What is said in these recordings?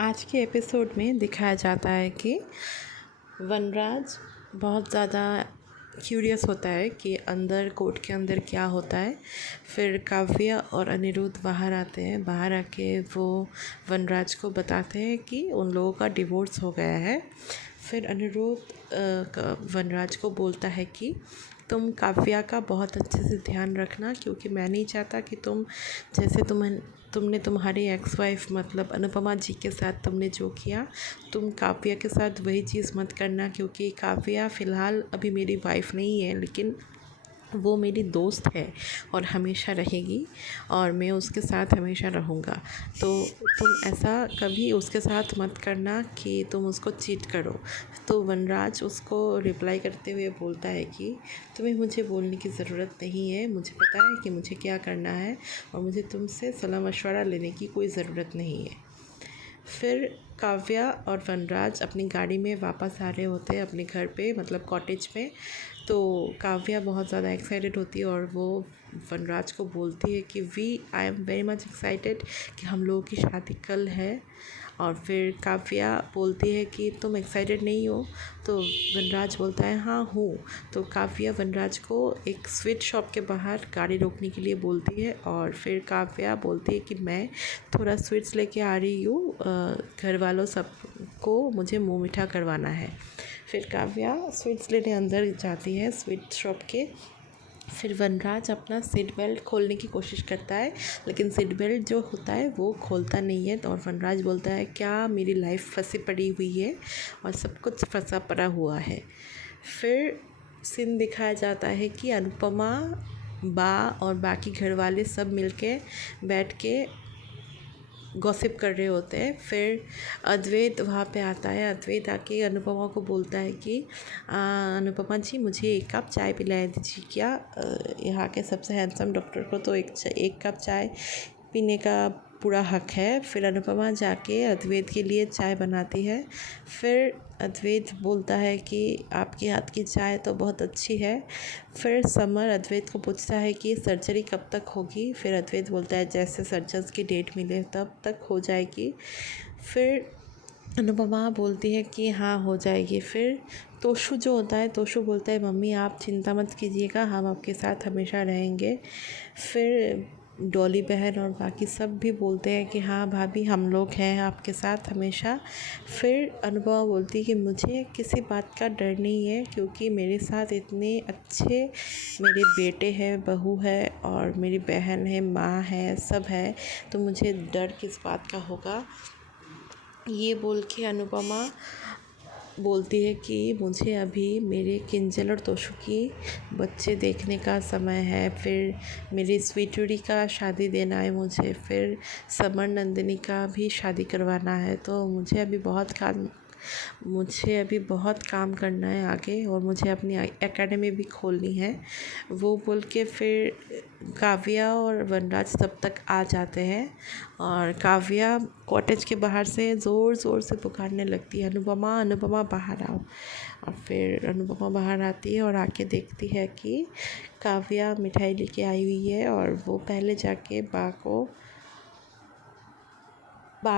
आज के एपिसोड में दिखाया जाता है कि वनराज बहुत ज़्यादा क्यूरियस होता है कि अंदर कोर्ट के अंदर क्या होता है। फिर काव्या और अनिरुद्ध बाहर आते हैं। बाहर आके वो वनराज को बताते हैं कि उन लोगों का डिवोर्स हो गया है। फिर अनिरुद्ध वनराज को बोलता है कि तुम काव्या का बहुत अच्छे से ध्यान रखना, क्योंकि मैं नहीं चाहता कि जैसे तुमने तुम्हारी एक्स वाइफ मतलब अनुपमा जी के साथ तुमने जो किया, तुम काव्या के साथ वही चीज़ मत करना। क्योंकि काव्या फ़िलहाल अभी मेरी वाइफ नहीं है, लेकिन वो मेरी दोस्त है और हमेशा रहेगी और मैं उसके साथ हमेशा रहूँगा। तो तुम ऐसा कभी उसके साथ मत करना कि तुम उसको चीट करो। तो वनराज उसको रिप्लाई करते हुए बोलता है कि तुम्हें मुझे बोलने की ज़रूरत नहीं है, मुझे पता है कि मुझे क्या करना है और मुझे तुमसे सलाह मशवरा लेने की कोई ज़रूरत नहीं है। फिर काव्या और वनराज अपनी गाड़ी में वापस आ रहे होते हैं अपने घर पे, मतलब कॉटेज में। तो काव्या बहुत ज़्यादा एक्साइटेड होती है और वो वनराज को बोलती है कि I am very much excited कि हम लोगों की शादी कल है। और फिर काव्या बोलती है कि तुम एक्साइटेड नहीं हो? तो वनराज बोलता है हाँ हूँ। तो काव्या वनराज को एक स्वीट शॉप के बाहर गाड़ी रोकने के लिए बोलती है और फिर काव्या बोलती है कि मैं थोड़ा स्वीट्स लेके आ रही हूँ, घर वालों सबको मुझे मुँह मीठा करवाना है। फिर काव्या स्वीट्स लेने अंदर जाती है स्वीट शॉप के। फिर वनराज अपना सीट बेल्ट खोलने की कोशिश करता है, लेकिन सीट बेल्ट जो होता है वो खोलता नहीं है। तो और वनराज बोलता है क्या मेरी लाइफ फंसी पड़ी हुई है और सब कुछ फंसा पड़ा हुआ है। फिर सीन दिखाया जाता है कि अनुपमा बा और बाकी घर वाले सब मिलके बैठ के गॉसिप कर रहे होते हैं। फिर अद्वैत वहाँ पे आता है। अद्वैत आके अनुपमा को बोलता है कि अनुपमा जी मुझे एक कप चाय पिला दीजिए क्या? यहाँ के सबसे हैंडसम डॉक्टर को तो एक कप चाय पीने का पूरा हक है। फिर अनुपमा जाके अद्वैत के लिए चाय बनाती है। फिर अद्वैत बोलता है कि आपके हाथ की चाय तो बहुत अच्छी है। फिर समर अद्वैत को पूछता है कि सर्जरी कब तक होगी? फिर अद्वैत बोलता है जैसे सर्जन्स की डेट मिले तब तक हो जाएगी। फिर अनुपमा बोलती है कि हाँ हो जाएगी। फिर तोशु जो होता है, तोशु बोलता है मम्मी आप चिंता मत कीजिएगा, हम आपके साथ हमेशा रहेंगे। फिर डॉली बहन और बाकी सब भी बोलते हैं कि हाँ भाभी हम लोग हैं आपके साथ हमेशा। फिर अनुपमा बोलती है कि मुझे किसी बात का डर नहीं है, क्योंकि मेरे साथ इतने अच्छे मेरे बेटे हैं, बहू है और मेरी बहन है, माँ है, सब है, तो मुझे डर किस बात का होगा। ये बोल के अनुपमा बोलती है कि मुझे अभी मेरे किंजल और तोशु की बच्चे देखने का समय है। फिर मेरी स्वीटूरी का शादी देना है मुझे। फिर समर नंदिनी का भी शादी करवाना है। तो मुझे अभी बहुत काम करना है आगे और मुझे अपनी एकेडमी भी खोलनी है। वो बोल के फिर काव्या और वनराज तब तक आ जाते हैं और काव्या कॉटेज के बाहर से ज़ोर ज़ोर से पुकारने लगती है अनुपमा अनुपमा बाहर आओ। और फिर अनुपमा बाहर आती है और आके देखती है कि काव्या मिठाई लेके आई हुई है और वो पहले जाके बा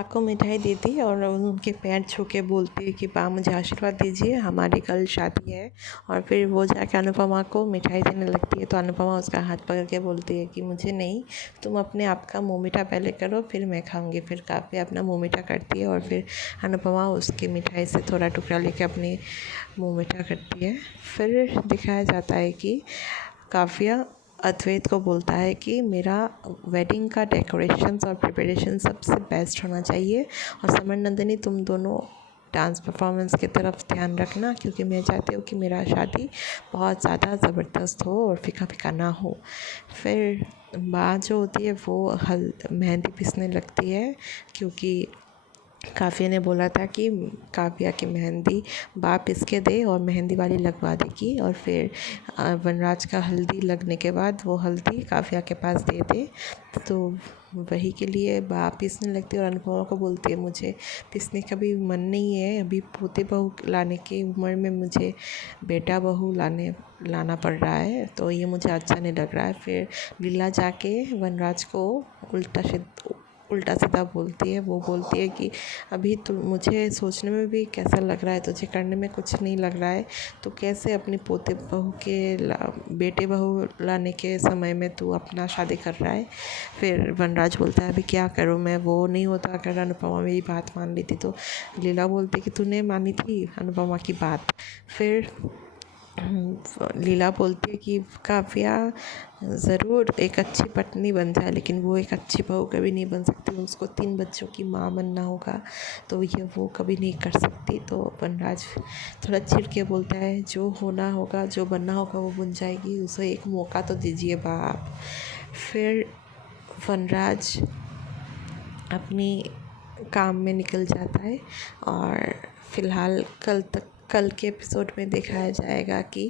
को मिठाई देती है और उनके पैर छू के बोलती है कि बा मुझे आशीर्वाद दीजिए, हमारी कल शादी है। और फिर वो जाके अनुपमा को मिठाई देने लगती है। तो अनुपमा उसका हाथ पकड़ के बोलती है कि मुझे नहीं, तुम अपने आप का मुँह मीठा पहले करो फिर मैं खाऊंगी। फिर काव्या अपना मुँह मीठा करती है और फिर अनुपमा उसकी मिठाई से थोड़ा टुकड़ा लेके अपने मुँह मीठा करती है। फिर दिखाया जाता है कि काव्या अद्वैत को बोलता है कि मेरा वेडिंग का डेकोरेशंस और प्रिपरेशन सबसे बेस्ट होना चाहिए और समर नंदिनी तुम दोनों डांस परफॉर्मेंस की तरफ ध्यान रखना, क्योंकि मैं चाहती हूँ कि मेरा शादी बहुत ज़्यादा ज़बरदस्त हो और फीका फीका ना हो। फिर माँ जो होती है वो मेहंदी पीसने लगती है, क्योंकि काव्या ने बोला था कि काव्या की मेहंदी बाप इसके दे और मेहंदी वाली लगवा देगी। और फिर वनराज का हल्दी लगने के बाद वो हल्दी काव्या के पास दे दे। तो वही के लिए बाप पीसने लगती है और अनुपमा को बोलती है मुझे पीसने का भी मन नहीं है, अभी पोते बहू लाने की उम्र में मुझे बेटा बहू लाना पड़ रहा है, तो ये मुझे अच्छा नहीं लग रहा है। फिर लीला जाके वनराज को उल्टा सीधा बोलती है। वो बोलती है कि अभी तो मुझे सोचने में भी कैसा लग रहा है, तुझे करने में कुछ नहीं लग रहा है, तो कैसे अपनी पोते बहू के बेटे बहू लाने के समय में तू अपना शादी कर रहा है। फिर वनराज बोलता है अभी क्या करूँ मैं, वो नहीं होता अगर अनुपमा मेरी बात मान ली थी तो। लीला बोलती कि तूने मानी थी अनुपमा की बात। फिर लीला बोलती है कि काव्या ज़रूर एक अच्छी पत्नी बन जाए, लेकिन वो एक अच्छी बहू कभी नहीं बन सकती, उसको 3 बच्चों की माँ बनना होगा, तो ये वो कभी नहीं कर सकती। तो वनराज थोड़ा चिढ़ के बोलता है जो होना होगा, जो बनना होगा वो बन जाएगी, उसे एक मौका तो दीजिए बाप। फिर वनराज अपनी काम में निकल जाता है और फ़िलहाल कल के एपिसोड में दिखाया जाएगा कि